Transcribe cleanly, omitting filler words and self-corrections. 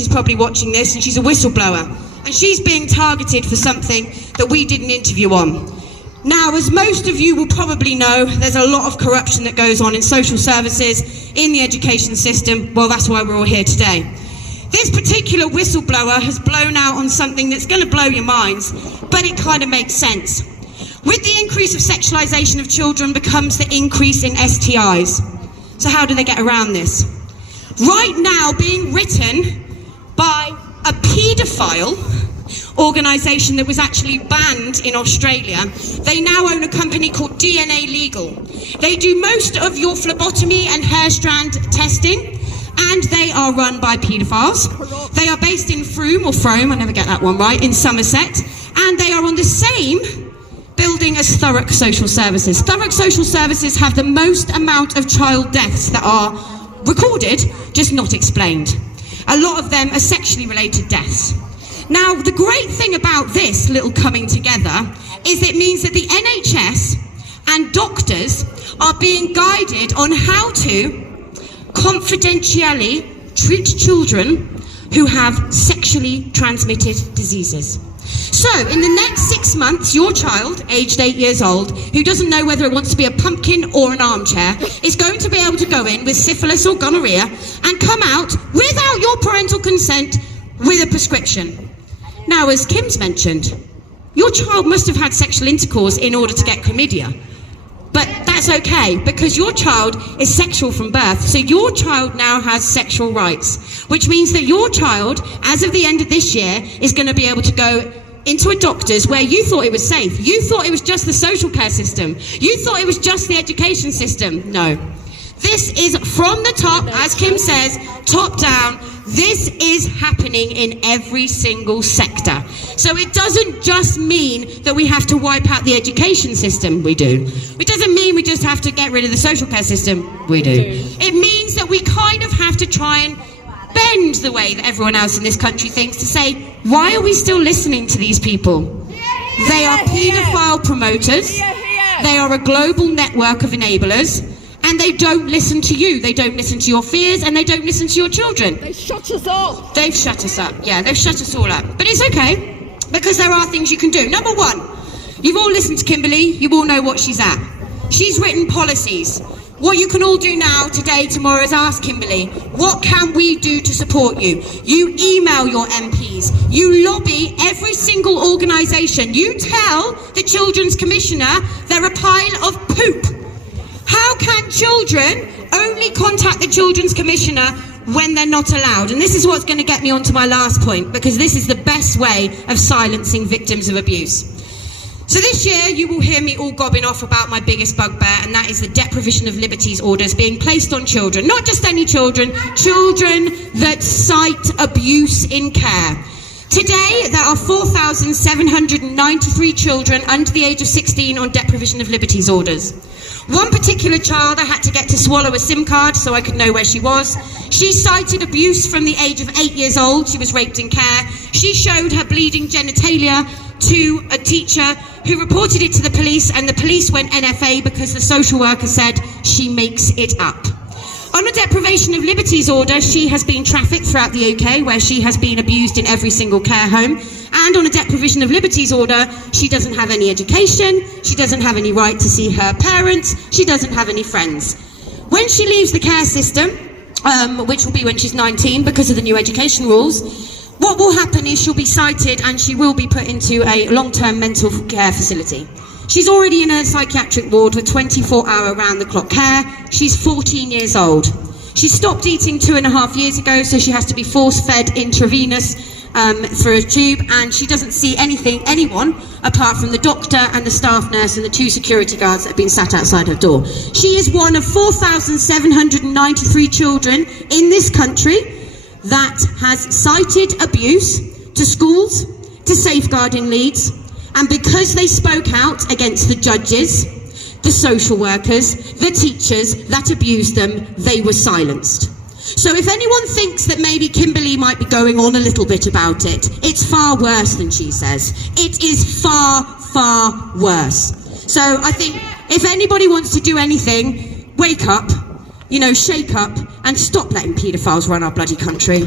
she's probably watching this, and she's a whistleblower. And she's being targeted for something that we did an interview on. Now, as most of you will probably know, there's a lot of corruption that goes on in social services, in the education system. Well, that's why we're all here today. This particular whistleblower has blown out on something that's going to blow your minds, but it kind of makes sense. With the increase of sexualization of children becomes the increase in STIs. So how do they get around this? Right now, being written by a paedophile organisation that was actually banned in Australia. They now own a company called DNA Legal. They do most of your phlebotomy and hair strand testing, and they are run by paedophiles. They are based in Frome, I never get that one right, in Somerset, and they are on the same building as Thurrock Social Services. Thurrock Social Services have the most amount of child deaths that are recorded, just not explained. A lot of them are sexually related deaths. Now, the great thing about this little coming together is it means that the NHS and doctors are being guided on how to confidentially treat children who have sexually transmitted diseases. So, in the next 6 months, your child, aged 8 years old, who doesn't know whether it wants to be a pumpkin or an armchair, is going to be able to go in with syphilis or gonorrhea and come out without your parental consent with a prescription. Now, as Kim's mentioned, your child must have had sexual intercourse in order to get chlamydia. But that's okay, because your child is sexual from birth, so your child now has sexual rights, which means that your child, as of the end of this year, is going to be able to go into a doctor's where you thought it was safe. You thought it was just the social care system. You thought it was just the education system. No. This is from the top, as Kim says, top down. This is happening in every single sector. So it doesn't just mean that we have to wipe out the education system. We do. It doesn't mean we just have to get rid of the social care system. We do. It means that we kind of have to try and bend the way that everyone else in this country thinks to say, why are we still listening to these people? They are paedophile promoters. They are a global network of enablers. And they don't listen to you. They don't listen to your fears, and they don't listen to your children. They shut us up. They've shut us up. Yeah, they've shut us all up. But it's okay, because there are things you can do. Number one, you've all listened to Kimberly. You all know what she's at. She's written policies. What you can all do now, today, tomorrow, is ask Kimberly, what can we do to support you? You email your MPs. You lobby every single organisation. You tell the Children's Commissioner they're a pile of poop. How can children only contact the Children's Commissioner when they're not allowed? And this is what's going to get me onto my last point, because this is the best way of silencing victims of abuse. So this year you will hear me all gobbing off about my biggest bugbear, and that is the deprivation of liberties orders being placed on children. Not just any children, children that cite abuse in care. Today, there are 4,793 children under the age of 16 on deprivation of liberties orders. One particular child I had to get to swallow a SIM card so I could know where she was. She cited abuse from the age of 8 years old. She was raped in care. She showed her bleeding genitalia to a teacher who reported it to the police, and the police went NFA because the social worker said she makes it up. On a deprivation of liberties order, she has been trafficked throughout the UK, where she has been abused in every single care home. And on a deprivation of liberties order, she doesn't have any education, she doesn't have any right to see her parents, she doesn't have any friends. When she leaves the care system, which will be when she's 19 because of the new education rules, what will happen is she'll be cited and she will be put into a long-term mental care facility. She's already in a psychiatric ward with 24-hour round-the-clock care. She's 14 years old. She stopped eating 2.5 years ago, so she has to be force-fed intravenous through a tube, and she doesn't see anyone apart from the doctor and the staff nurse and the 2 security guards that have been sat outside her door. She is one of 4,793 children in this country that has cited abuse to schools, to safeguarding leads, and because they spoke out against the judges, the social workers, the teachers that abused them, they were silenced. So if anyone thinks that maybe Kimberly might be going on a little bit about it, it's far worse than she says. It is far, far worse. So I think if anybody wants to do anything, wake up, shake up, and stop letting paedophiles run our bloody country.